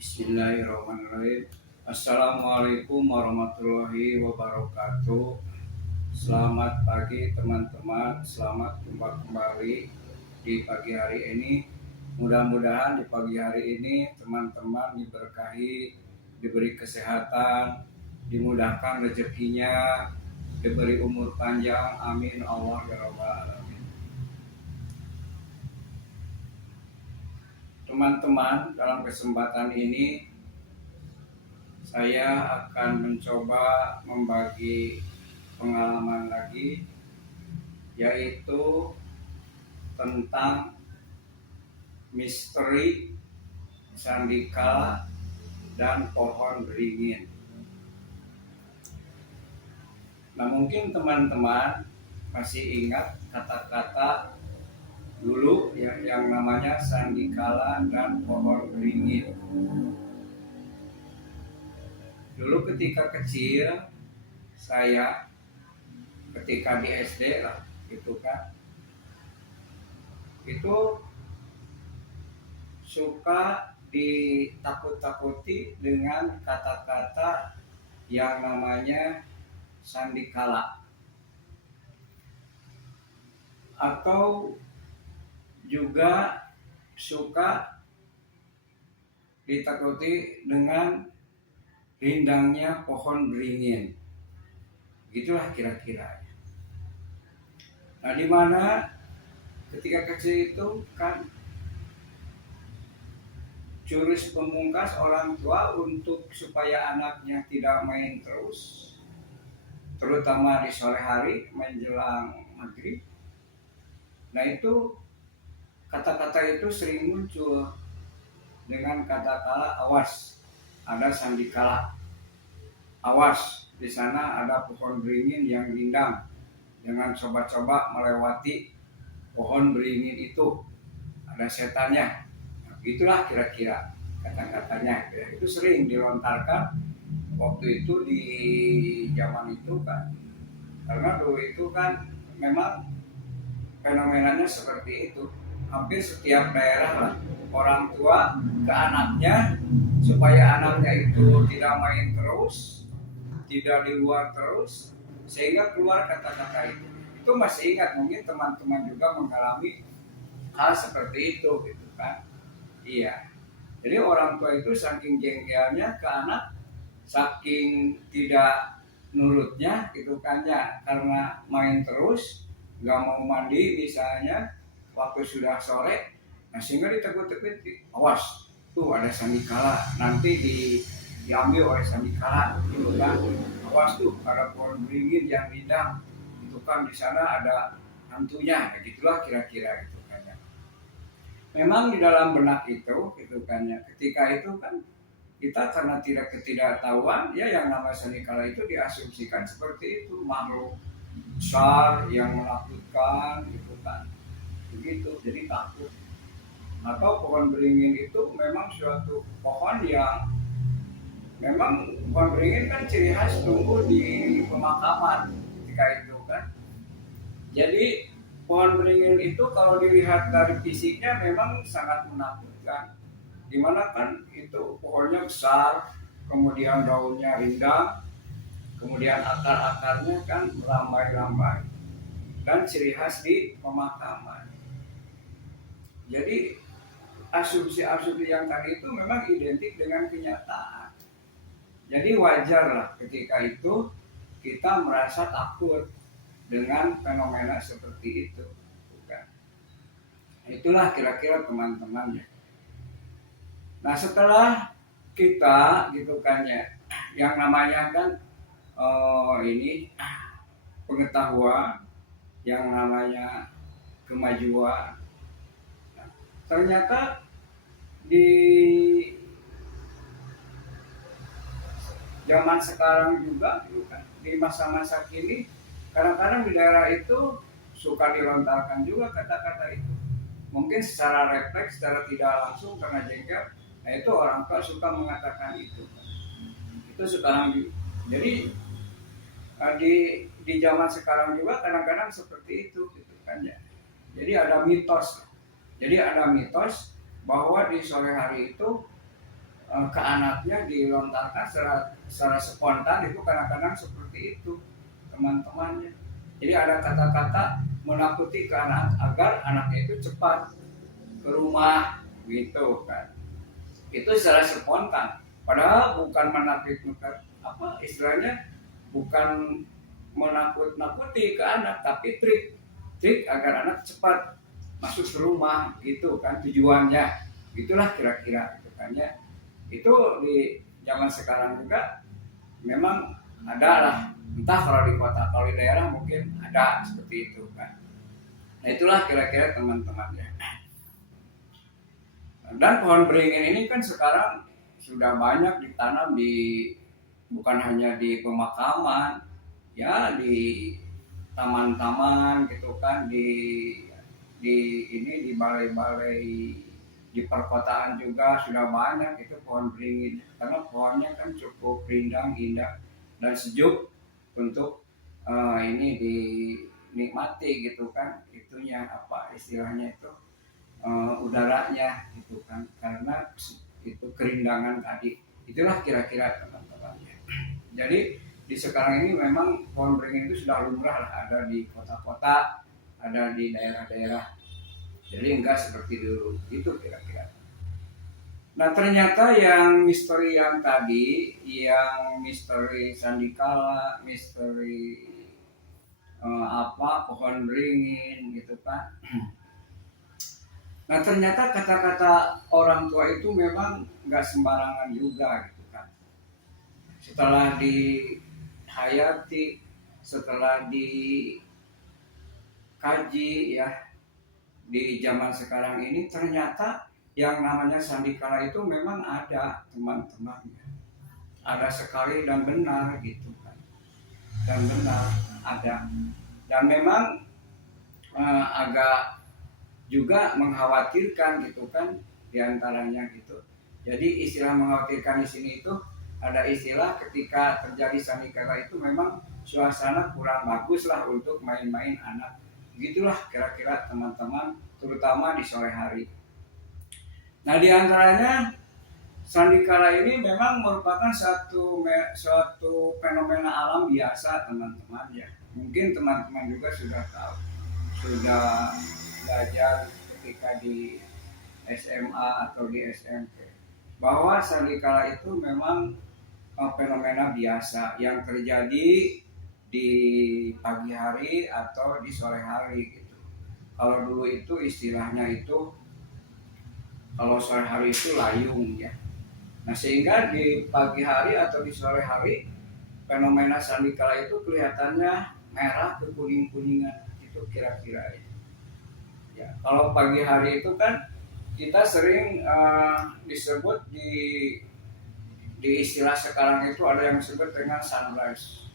Bismillahirrahmanirrahim. Assalamualaikum warahmatullahi wabarakatuh. Selamat pagi teman-teman. Selamat jumpa kembali di pagi hari ini. Mudah-mudahan di pagi hari ini teman-teman diberkahi, diberi kesehatan, dimudahkan rezekinya, diberi umur panjang. Amin Allah ya rabbal alamin. Teman-teman, dalam kesempatan ini saya akan mencoba membagi pengalaman lagi, yaitu tentang misteri sandikala dan pohon beringin. Nah, mungkin teman-teman masih ingat kata-kata dulu ya, yang namanya sandikala dan pohon beringin. Dulu ketika kecil, saya ketika di SD lah gitu kan, itu suka ditakut-takuti dengan kata-kata yang namanya sandikala, atau juga suka ditakuti dengan rindangnya pohon beringin. Gitulah kira-kira. Nah, di mana ketika kecil itu kan jurus pemungkas orang tua untuk supaya anaknya tidak main terus, terutama di sore hari menjelang maghrib. Nah, itu kata-kata itu sering muncul dengan kata-kata awas, ada sandikala, awas di sana ada pohon beringin yang rindang, jangan coba-coba melewati pohon beringin itu, ada setannya. Nah, itulah kira-kira kata-katanya. Itu sering dilontarkan waktu itu di zaman itu kan, karena dulu itu kan memang fenomenanya seperti itu. Hampir setiap daerah lah, orang tua ke anaknya supaya anaknya itu tidak main terus, tidak di luar terus, sehingga keluar kata-kata itu. Itu masih ingat, mungkin teman-teman juga mengalami hal seperti itu gitu kan. Iya. Jadi orang tua itu saking jengkelnya ke anak, saking tidak nurutnya gitu kan ya, karena main terus, nggak mau mandi misalnya waktu sudah sore. Nah, sehingga ditakut-takuti, awas tuh ada sandikala, nanti diambil oleh sandikala gitu kan. Awas tuh ada pohon beringin yang rindang, itu kan di sana ada hantunya. Gitulah kira-kira gitu kan ya. Memang di dalam benak itu gitu kan ya, ketika itu kan kita karena ketidaktahuan ya, yang namanya sandikala itu diasumsikan seperti itu, makhluk besar yang menakutkan gitu kan, begitu, jadi takut. Atau pohon beringin itu memang suatu pohon yang memang, pohon beringin kan ciri khas tumbuh di pemakaman ketika itu kan. Jadi pohon beringin itu kalau dilihat dari fisiknya memang sangat menakutkan, dimana kan itu pohonnya besar, kemudian daunnya rindang, kemudian akar-akarnya kan melambai-lambai, dan ciri khas di pemakaman. Jadi asumsi-asumsi yang tadi itu memang identik dengan kenyataan. Jadi wajar lah ketika itu kita merasa takut dengan fenomena seperti itu. Bukan? Itulah kira-kira teman-teman ya. Nah, setelah kita gitu kan ya, yang namanya kan ini pengetahuan, yang namanya kemajuan. Nah, ternyata di zaman sekarang juga di masa-masa kini, kadang-kadang di daerah itu suka dilontarkan juga kata-kata itu. Mungkin secara refleks, secara tidak langsung karena jengkel, nah itu orang tua suka mengatakan itu. Itu sekarang juga. Jadi di zaman sekarang juga kadang-kadang seperti itu gitu kan ya. Jadi ada mitos bahwa di sore hari itu ke anaknya dilontarkan secara spontan itu kadang-kadang seperti itu teman-temannya. Jadi ada kata-kata menakuti ke anak agar anaknya itu cepat ke rumah gitu kan. Itu secara spontan. Padahal bukan apa istilahnya, bukan menakut-nakuti ke anak, tapi trik agar anak cepat masuk ke rumah gitu kan tujuannya. Itulah kira-kira gitu kan ya. Itu di zaman sekarang juga memang ada lah, entah kalau di kota, kalau di daerah mungkin ada seperti itu kan. Nah itulah kira-kira teman-teman ya. Dan pohon beringin ini kan sekarang sudah banyak ditanam bukan hanya di pemakaman ya, di taman-taman gitu kan, di balai-balai di perkotaan juga sudah banyak itu pohon beringin, karena pohonnya kan cukup rindang, indah dan sejuk untuk ini dinikmati gitu kan, itunya apa istilahnya itu udaranya gitu kan, karena itu kerindangan tadi. Itulah kira-kira teman-teman. Jadi di sekarang ini memang pohon beringin itu sudah lumrah lah, ada di kota-kota, ada di daerah-daerah. Jadi enggak seperti dulu, itu kira-kira. Nah ternyata yang misteri yang tadi, yang misteri sandikala, misteri pohon beringin gitu kan. Nah ternyata kata-kata orang tua itu memang enggak sembarangan juga gitu kan. Setelah dihayati, setelah dikaji ya, di zaman sekarang ini ternyata yang namanya sandikala itu memang ada teman-teman, ada sekali dan benar gitu kan, dan benar ada, dan memang agak juga mengkhawatirkan gitu kan diantaranya gitu. Jadi istilah mengkhawatirkan di sini itu ada istilah ketika terjadi sandikala itu memang suasana kurang bagus lah untuk main-main anak. Begitulah kira-kira teman-teman, terutama di sore hari. Nah diantaranya sandikala ini memang merupakan suatu fenomena alam biasa teman-teman ya. Mungkin teman-teman juga sudah tahu, sudah belajar ketika di SMA atau di SMP, bahwa sandikala itu memang fenomena biasa yang terjadi di pagi hari atau di sore hari gitu. Kalau dulu itu istilahnya itu, kalau sore hari itu layung ya. Nah sehingga di pagi hari atau di sore hari fenomena sandikala itu kelihatannya merah ke kuning-kuningan, itu kira-kira ya. Kalau pagi hari itu kan kita sering disebut di istilah sekarang itu ada yang disebut dengan sunrise.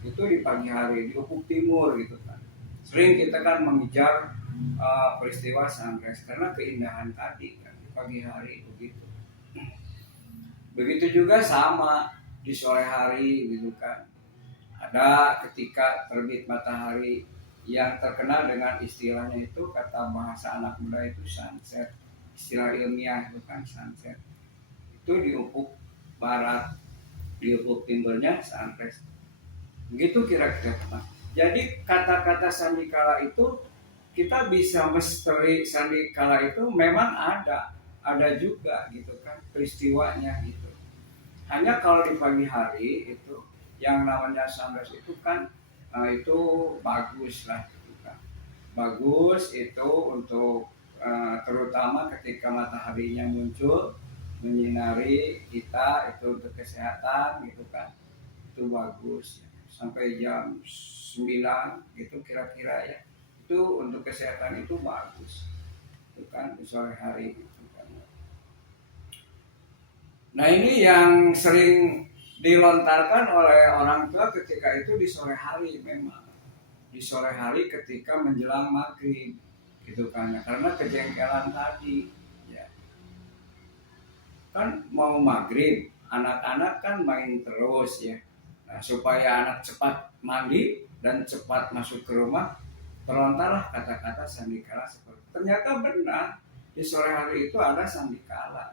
Itu di pagi hari di ufuk timur gitu kan. Sering kita kan mengejar peristiwa sunrise karena keindahan tadi kan di pagi hari begitu. Begitu juga sama di sore hari gitu kan. Ada ketika terbit matahari yang terkenal dengan istilahnya itu, kata bahasa anak muda itu sunset. Istilah ilmiah itu kan sunset. Itu di ufuk barat, di ufuk timurnya sunrise. Begitu kira-kira teman. Jadi kata-kata sandikala itu kita bisa misteri sandikala itu memang ada juga gitu kan peristiwanya gitu. Hanya kalau di pagi hari itu yang namanya sunrise itu kan itu bagus lah gitu kan. Bagus itu untuk terutama ketika mataharinya muncul menyinari kita, itu untuk kesehatan gitu kan. Itu bagus. Sampai jam 9 gitu kira-kira ya, itu untuk kesehatan itu bagus itu kan di sore hari gitu kan. Nah ini yang sering dilontarkan oleh orang tua ketika itu di sore hari, memang di sore hari ketika menjelang maghrib gitu kan ya, karena kejengkelan tadi ya kan, mau maghrib anak-anak kan main terus ya. Nah, supaya anak cepat mandi dan cepat masuk ke rumah, terlontarlah kata-kata sandikala seperti itu. Ternyata benar di sore hari itu ada sandikala.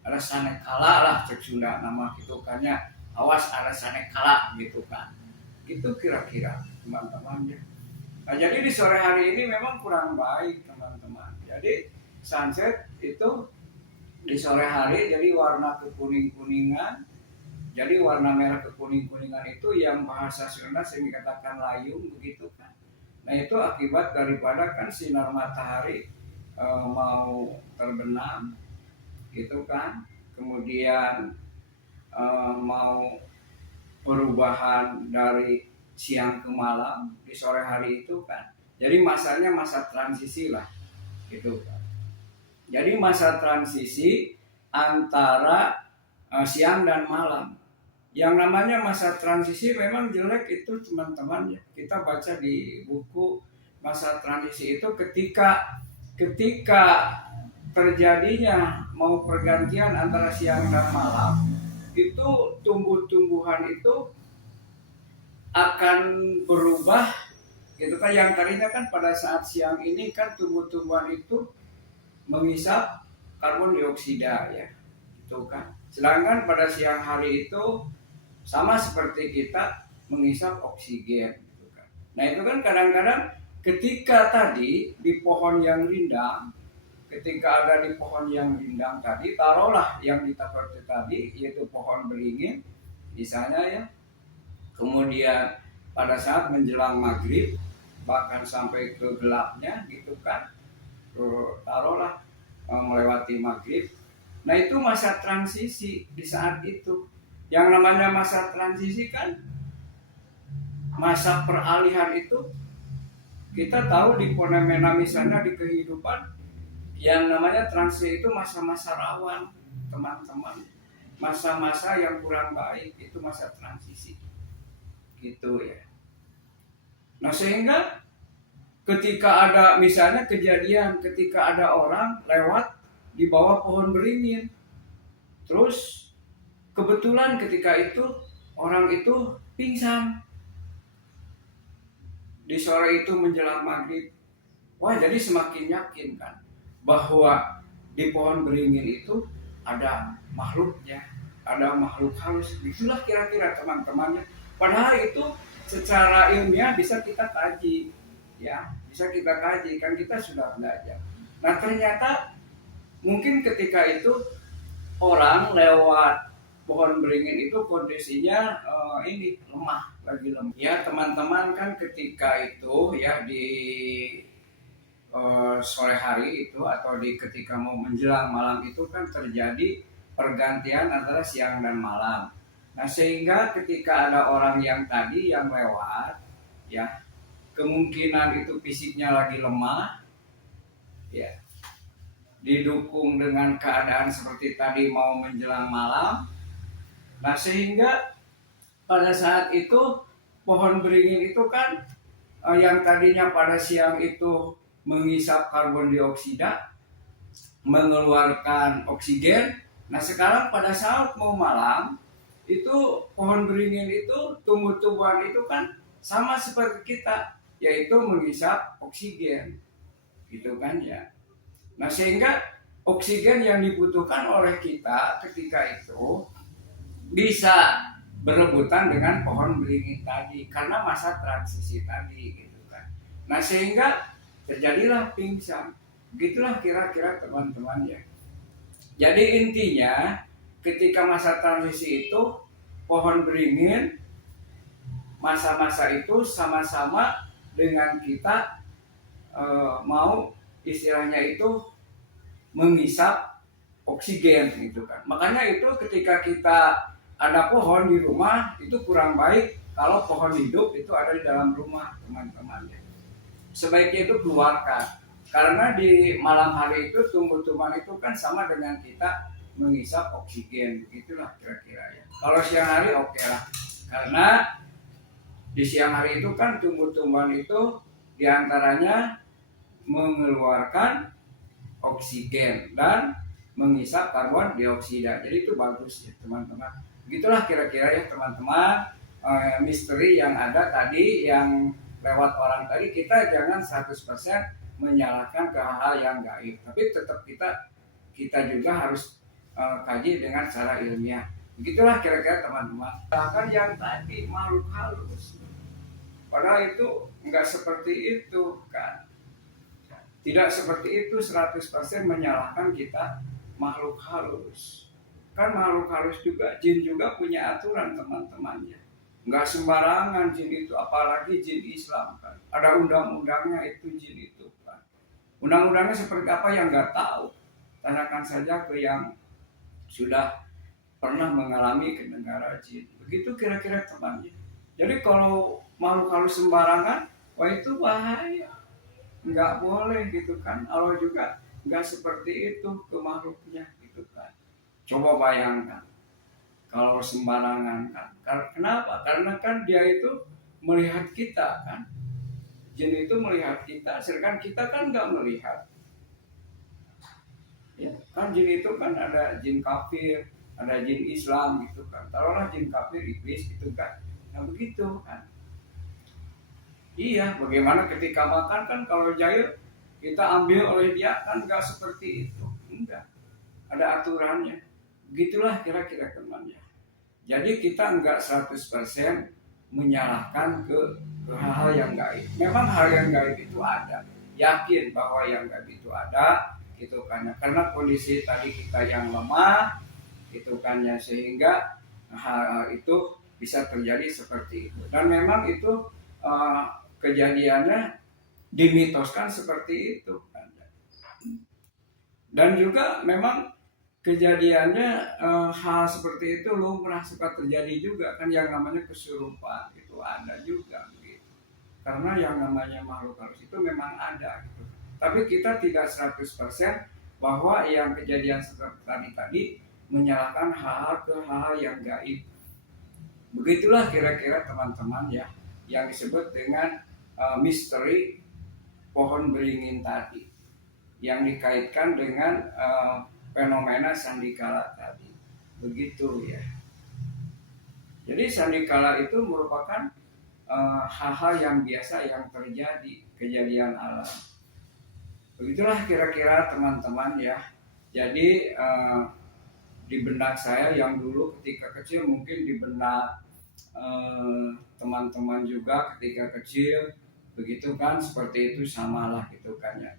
ada sanekala lah cek Sunda nama gitu kan ya, awas ada sanekala gitu kan, itu kira-kira teman-teman ya. Nah jadi di sore hari ini memang kurang baik teman-teman. Jadi sunset itu di sore hari jadi warna kekuning-kuningan. Jadi warna merah kekuning-kuningan itu yang bahasa Sunda sering dikatakan layung begitu kan. Nah itu akibat daripada kan sinar matahari mau terbenam gitu kan. Kemudian mau perubahan dari siang ke malam di sore hari itu kan. Jadi masanya masa transisi lah gitu kan. Jadi masa transisi antara siang dan malam. Yang namanya masa transisi memang jelek itu teman-teman ya. Kita baca di buku masa transisi itu ketika terjadinya mau pergantian antara siang dan malam, itu tumbuh-tumbuhan itu akan berubah gitu kan. Yang tadinya kan pada saat siang ini kan tumbuh-tumbuhan itu menghisap karbon dioksida ya gitu kan. Sedangkan pada siang hari itu sama seperti kita menghisap oksigen gitu kan. Nah itu kan kadang-kadang ketika tadi di pohon yang rindang, ketika ada di pohon yang rindang tadi, taruhlah yang kita seperti tadi yaitu pohon beringin misalnya ya, kemudian pada saat menjelang maghrib bahkan sampai ke gelapnya gitu kan, taruhlah melewati maghrib. Nah itu masa transisi di saat itu. Yang namanya masa transisi kan masa peralihan itu kita tahu di fenomena misalnya di kehidupan yang namanya transisi itu masa-masa rawan teman-teman, masa-masa yang kurang baik itu masa transisi gitu ya. Nah sehingga ketika ada misalnya kejadian ketika ada orang lewat di bawah pohon beringin, terus kebetulan ketika itu orang itu pingsan di sore itu menjelang maghrib. Wah jadi semakin yakin kan bahwa di pohon beringin itu ada makhluknya, ada makhluk halus. Itulah kira-kira teman-temannya. Padahal itu secara ilmiah bisa kita kaji, ya bisa kita kaji kan kita sudah belajar. Nah ternyata mungkin ketika itu orang lewat pohon beringin itu kondisinya ini lemah, lagi lemah. Ya teman-teman kan ketika itu ya di sore hari itu atau di ketika mau menjelang malam itu kan terjadi pergantian antara siang dan malam. Nah sehingga ketika ada orang yang tadi yang lewat ya kemungkinan itu fisiknya lagi lemah ya, didukung dengan keadaan seperti tadi mau menjelang malam. Nah sehingga pada saat itu pohon beringin itu kan yang tadinya pada siang itu menghisap karbon dioksida, mengeluarkan oksigen. Nah sekarang pada saat mau malam itu pohon beringin itu tumbuh-tumbuhan itu kan sama seperti kita, yaitu menghisap oksigen gitu kan ya. Nah sehingga oksigen yang dibutuhkan oleh kita ketika itu bisa berebutan dengan pohon beringin tadi karena masa transisi tadi gitu kan. Nah sehingga terjadilah pingsan. Begitulah kira-kira teman-teman ya. Jadi intinya ketika masa transisi itu pohon beringin masa-masa itu sama-sama dengan kita mau istilahnya itu menghisap oksigen gitu kan. Makanya itu ketika kita ada pohon di rumah itu kurang baik kalau pohon hidup itu ada di dalam rumah teman-teman. Sebaiknya itu keluarkan karena di malam hari itu tumbuh-tumbuhan itu kan sama dengan kita menghisap oksigen, begitulah kira-kira ya. Kalau siang hari oke lah karena di siang hari itu kan tumbuh-tumbuhan itu diantaranya mengeluarkan oksigen dan menghisap karbon dioksida, jadi itu bagus ya teman-teman. Begitulah kira-kira ya teman-teman misteri yang ada tadi yang lewat orang tadi. Kita jangan 100% menyalahkan ke hal-hal yang gaib, tapi tetap kita juga harus kaji dengan secara ilmiah. Begitulah kira-kira teman-teman. Bahkan yang tadi makhluk halus, padahal itu nggak seperti itu kan. Tidak seperti itu 100% menyalahkan kita makhluk halus. Kan makhluk halus juga, jin juga punya aturan teman-temannya. Nggak sembarangan jin itu, apalagi jin Islam kan. Ada undang-undangnya itu jin itu kan. Undang-undangnya seperti apa yang nggak tahu. Tanyakan saja ke yang sudah pernah mengalami ke negara jin. Begitu kira-kira temannya. Jadi kalau makhluk halus sembarangan, wah itu bahaya. Nggak boleh gitu kan. Allah juga nggak seperti itu ke makhluknya gitu kan. Coba bayangkan kalau sembarangan kan. Kenapa? Karena kan dia itu melihat kita kan. Jin itu melihat kita, sedangkan kita kan nggak melihat. Ya, kan jin itu kan ada jin kafir, ada jin Islam gitu kan. Taruhlah jin kafir iblis gitu kan. Nah begitu kan. Iya, bagaimana ketika makan kan kalau jahil kita ambil oleh dia kan nggak seperti itu, enggak. Ada aturannya. Begitulah kira-kira temannya. Jadi kita enggak 100% menyalahkan ke hal-hal yang gaib. Memang hal yang gaib itu ada. Yakin bahwa yang gaib itu ada, gitu kan. Karena kondisi tadi kita yang lemah, gitu kan ya, sehingga hal itu bisa terjadi seperti itu. Dan memang itu kejadiannya dimitoskan seperti itu kan. Dan juga memang kejadiannya hal seperti itu lumrah suka terjadi juga kan, yang namanya kesurupan itu ada juga gitu. Karena yang namanya makhluk halus itu memang ada gitu. Tapi kita tidak 100% bahwa yang kejadian seperti tadi menyalahkan hal-hal ke hal yang gaib. Begitulah kira-kira teman-teman ya yang disebut dengan misteri pohon beringin tadi, yang dikaitkan dengan fenomena sandikala tadi. Begitu ya. Jadi sandikala itu merupakan hal-hal yang biasa yang terjadi, kejadian alam. Begitulah kira-kira teman-teman ya. Jadi di benak saya yang dulu ketika kecil, mungkin di benak teman-teman juga ketika kecil, begitu kan, seperti itu samalah gitu kan ya.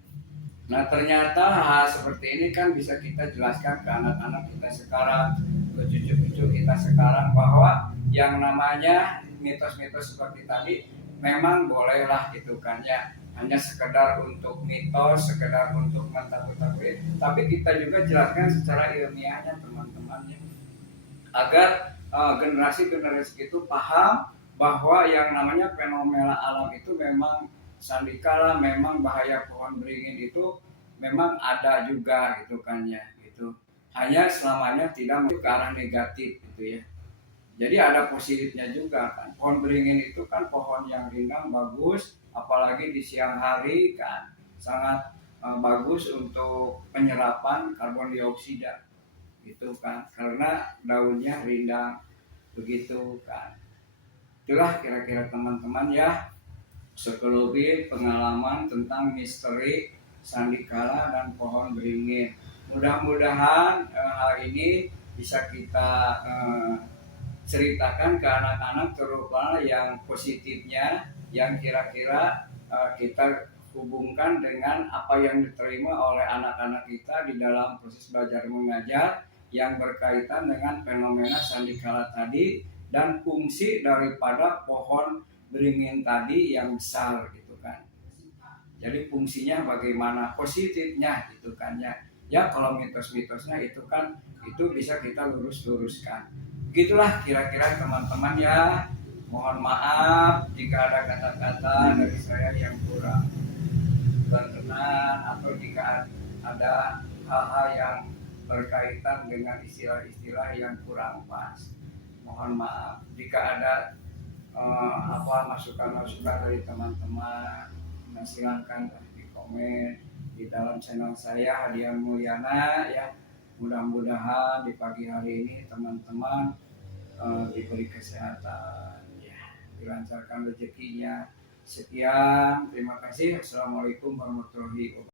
Nah ternyata hal seperti ini kan bisa kita jelaskan ke anak-anak kita sekarang, ke cucu-cucu kita sekarang, bahwa yang namanya mitos-mitos seperti tadi memang bolehlah gitu kan ya, hanya sekedar untuk mitos, sekedar untuk mentakut-takutin, tapi kita juga jelaskan secara ilmiahnya teman-temannya, agar generasi-generasi itu paham bahwa yang namanya fenomena alam itu memang sandikala, memang bahaya pohon beringin itu memang ada juga gitu kan ya gitu. Hanya selamanya tidak ke arah negatif gitu ya. Jadi ada positifnya juga kan. Pohon beringin itu kan pohon yang rindang, bagus, apalagi di siang hari kan sangat bagus untuk penyerapan karbon dioksida gitu kan, karena daunnya rindang begitu kan. Itulah kira-kira teman-teman ya sekelumit pengalaman tentang misteri sandikala dan pohon beringin. Mudah-mudahan hal ini bisa kita ceritakan ke anak-anak, terutama yang positifnya, yang kira-kira kita hubungkan dengan apa yang diterima oleh anak-anak kita di dalam proses belajar mengajar yang berkaitan dengan fenomena sandikala tadi dan fungsi daripada pohon beringin tadi yang besar gitu kan. Jadi fungsinya bagaimana, positifnya gitu kan ya. Ya kalau mitos-mitosnya itu kan itu bisa kita lurus-luruskan. Begitulah kira-kira teman-teman ya. Mohon maaf jika ada kata-kata dari saya yang kurang berkenan, atau jika ada hal-hal yang berkaitan dengan istilah-istilah yang kurang pas. Mohon maaf jika ada masukan-masukan dari teman-teman. Nah, silakan di komen di dalam channel saya Hadiah Mulyana ya. Mudah-mudahan di pagi hari ini teman-teman diberi kesehatan ya, dilancarkan rezekinya. Sekian, terima kasih. Assalamualaikum warahmatullahi wabarakatuh.